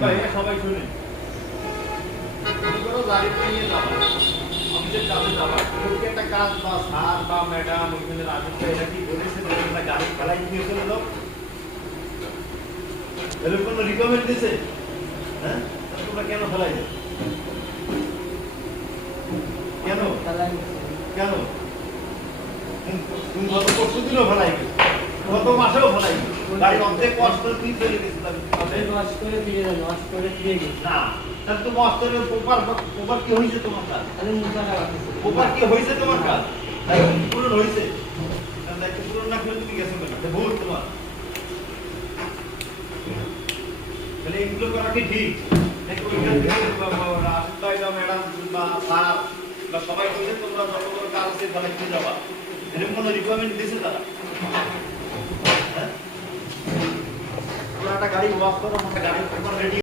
ভাই সবাই শুনে ধরো গাড়িতে নিয়ে যাবো অফিসের কাজে যাবো কেউ একটা কাজ বা স্যার বা ম্যাডাম ওইখানে রাজত্ব এটা কি বলেছে যে তোমরা গাড়ি ফেলাই দিয়ে চলে যাও এর কোনো রিকমেন্ড দিয়েছে হ্যাঁ তোমরা কেন ফেলাই যাও কেন কেন তুমি গত পরশু দিনও ফেলাই গত মাসেও ফেলাই গাড়ি অর্ধেক কষ্ট করে তুই চলে গেছিলাম ওয়াশ করে ফিরে যাবে ওয়াশ করে ফিরে গেছে না তাহলে তো মাস্টারের পোপার কি হয়েছে তোমার কাজ তাহলে মুখা লাগাতে পোপার কি হয়েছে তোমার কাজ পূরণ হয়েছে দায়িত্ব পূরণ না করে তুমি গেছো কেন ভুল তোমার তাহলে এগুলো করা কি ঠিক দেখো ওইখান থেকে রাস্তায় বা ম্যাডাম বা স্যার বা সবাই বলছে তোমরা যত বড় কাজ আছে তাহলে কি যাবা এরকম কোনো রিকোয়ারমেন্ট দিয়েছে তারা হ্যাঁ একটা গাড়ি ওয়াশ করো গাড়ির পেপার রেডি